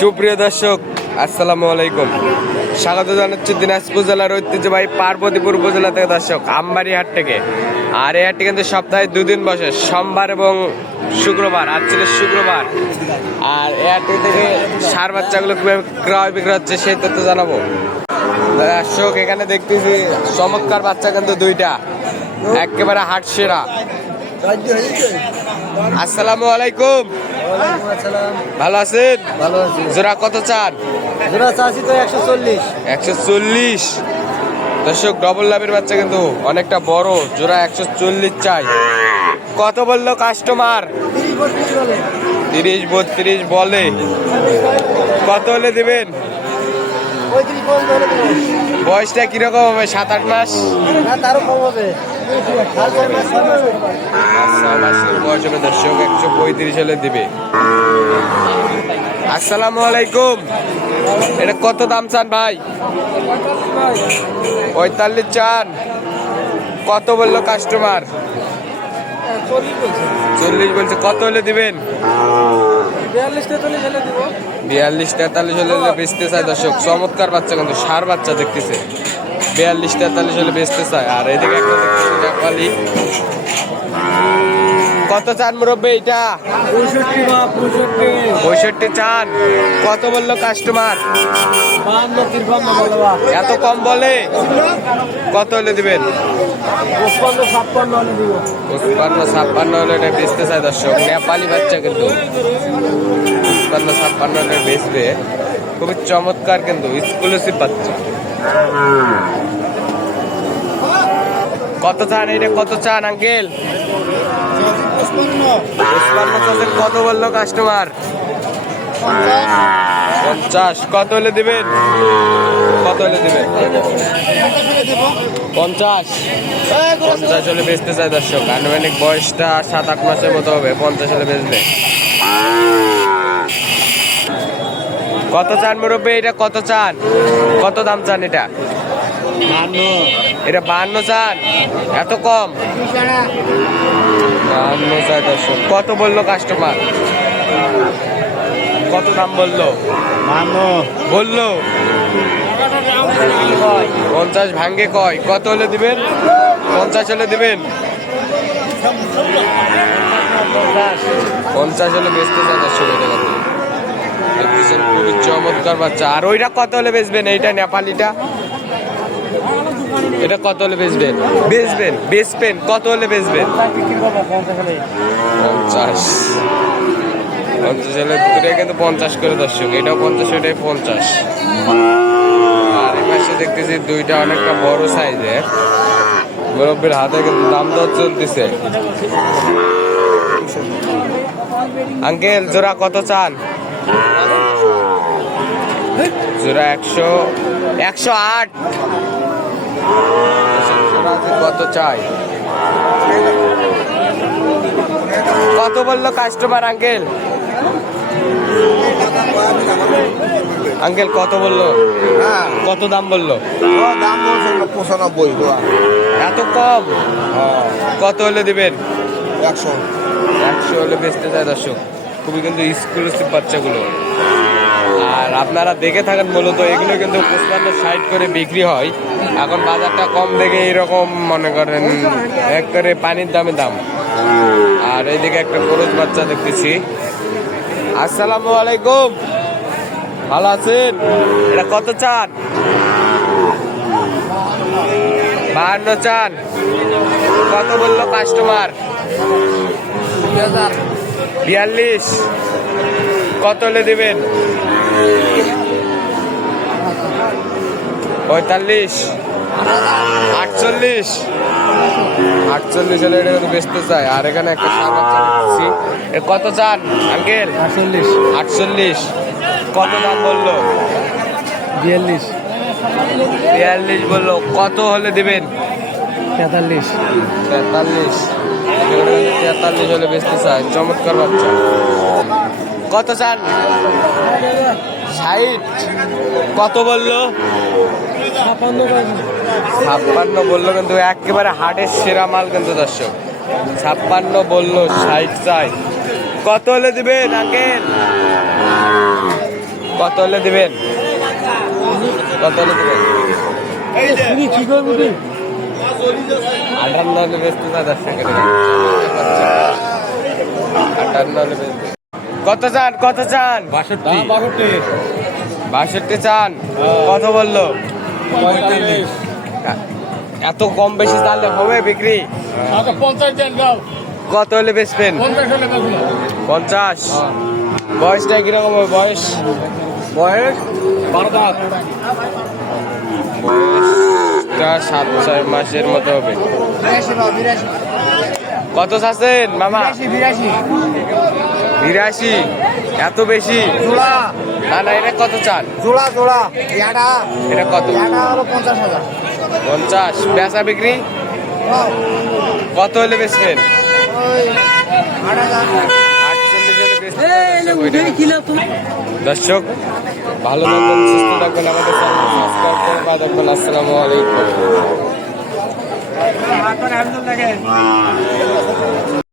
সুপ্রিয় দর্শক, আসসালামু আলাইকুম। স্বাগত জানাচ্ছি দিনাজপুর জেলার ঐতিহ্যবাহী পার্বতীপুর উপজেলা থেকে দর্শক আমবাড়ি হাট থেকে। আর এই হাটটি কিন্তু সপ্তাহে দুদিন বসে, সোমবার এবং শুক্রবার আজ ছিল শুক্রবার। আর এই হাটটি থেকে সার বাচ্চাগুলো কীভাবে ক্রয় বিক্রয় হচ্ছে সেই তথ্য জানাব। দর্শক, এখানে দেখতেছি চমৎকার বাচ্চা কিন্তু দুইটা, একেবারে হাট সেরা। আসসালামু আলাইকুম। ভালো আছেন? ভালো আছি। জোড়া কত চান? জোড়া চাষি তো একশো চল্লিশ। একশো চল্লিশ। দর্শক ডবল লাভের বাচ্চা কিন্তু অনেকটা বড়। জোড়া একশো চল্লিশ চাই। কত বলল কাস্টমার তিরিশ বত্রিশ বলে। কত হলে দেবেন? বয়সটা কীরকম হবে? সাত আট মাস? তারও কম হবে। পঁয়ত্রিশ হলে দিবে আসসালামু আলাইকুম। এটা কত দাম চান ভাই? পঁয়তাল্লিশ চান। কত বলল কাস্টমার চল্লিশ বলছে। কত হলে দিবেন? বিয়াল্লিশ তেতাল্লিশ হলে বেচতে চায় দর্শক। চমৎকার বাচ্চা কিন্তু, সার বাচ্চা দেখতেছে। বিয়াল্লিশ, তেতাল্লিশ হলে বেচতে চায়। আর এদিকে নেপালি কত চান মুরব্বী এটা পঁয়ষট্টি চান। কত বলল কাস্টমার এত কম বলে? কত হলে দিবেন? পঁচপান্ন, ছাপ্পান্ন হলে এটা বেচতে চায় দর্শক। নেপালি বাচ্চা কিন্তু পঁচপান্ন, ছাপ্পান্ন হলে বেচবে। খুবই চমৎকার কিন্তু এক্সক্লুসিভ বাচ্চা। কত চান এটা? কত চান, আঙ্কেল? কত বলল কাস্টমার পঞ্চাশ। কত হলে দিবেন? কত হলে দিবেন? পঞ্চাশ। পঞ্চাশ হলে বেচতে চায় দর্শক। আনুমানিক বয়সটা সাত, আট মাসের মতো হবে। পঞ্চাশ হলে বেচবে। কত চান মুরব্বী? এটা কত চান? কত দাম চান এটা? এটা বাহান্ন চান? এত কম? বাহান্ন চাই দর্শক কত বলল কাস্টমার কত দাম বলল? বলল? পঞ্চাশ ভাঙ্গে কয়? কত হলে দিবেন? পঞ্চাশ হলে দিবেন? পঞ্চাশ হলে বেচতে চান খুবই চমৎকার বাচ্চা। আর ওইটা কত হলে বেচবেন? এইটা নেপালিটা? এটা কত হলে বেচবেন? বেচবেন বেচবেন কত হলে বেচবেন? পঞ্চাশ। পঞ্চাশ হলে দুটোই কিন্তু পঞ্চাশ করে দর্শক এটাও পঞ্চাশ ওইটাই পঞ্চাশ। আর এই পাশে দেখতেছি দুইটা অনেকটা বড় সাইজের। মুরব্বীর হাতে কিন্তু দাম দর চলতেছে। আঙ্কেল জোড়া কত চান? জোড়া একশো একশো আট। কত চাই? কত বলল কাস্টমার আঙ্কেল আঙ্কেল কত বলল? কত দাম বলল? দাম বলছে পঁচানব্বই এত কম? কত হলে দিবেন? একশো। একশো হলে বেচতে চায় দর্শক। খুবই কিন্তু এক্সক্লুসিভ বাচ্চাগুলো। আর আপনারা দেখে থাকেন মূলত, এগুলো কিন্তু পঁচপান্ন সাইড করে বিক্রি হয়। এখন বাজারটা কম দেখে এরকম মনে করেন, এক করে পানির দামে দাম। আর এইদিকে একটা খরচ বাচ্চা দেখতেছি। আসসালামু আলাইকুম। ভালো আছেন? এটা কত চান? বাহান্ন চান। কত বলল কাস্টমার বিয়াল্লিশ। কত হলে দেবেন? পঁয়তাল্লিশ। আটচল্লিশ। আটচল্লিশ হলে এটা কিন্তু বেচতে চায় আর এখানে একটা কত চান আঙ্কেল? আটচল্লিশ। আটচল্লিশ। কত দাম বলল? বিয়াল্লিশ। বিয়াল্লিশ বলল। কত হলে দেবেন? তেতাল্লিশ। তেতাল্লিশ। তেতাল্লিশ হলে বেচতে চায়। চমৎকার বাচ্চা। কত চান? ষাট। কত বলল? ছাপ্পান্ন বলল। কিন্তু একেবারে হাটের সেরা মাল কিন্তু দর্শক। ছাপ্পান্ন বলল ষাট চাই। কত হলে দিবেন আঙ্কেল? কত হলে দিবেন? কত হলে দিবেন? কি করব? তুই আটান্ন হলে বেচতে চান দশ টাকা করে। আটান্ন হলে বেচতে কত চান কত চান? বাষট্টি। বাষট্টি। বাষট্টি চান? কত বলল? এত কম বেশি তাহলে হবে বিক্রি? আচ্ছা কত হলে বেচবেন? পঞ্চাশ বয়সটা কীরকম হবে? বয়স? বয়স বারো দাঁত। বয়সটা সাত ছয় মাসের মতো হবে কত চাচ্ছেন মামা বিরাশি বিরাশি এত বেশি না না এটা কত চান জোড়া জোড়া এটা কত পঞ্চাশ হাজার পঞ্চাশ বেচা বিক্রি কত হলে বেচবেন দর্শক ভালো থাকবেন সুস্থ থাকবেন। আমাদের চ্যানেল সাবস্ক্রাইব করে বা দেখবেন আসসালামু আলাইকুম।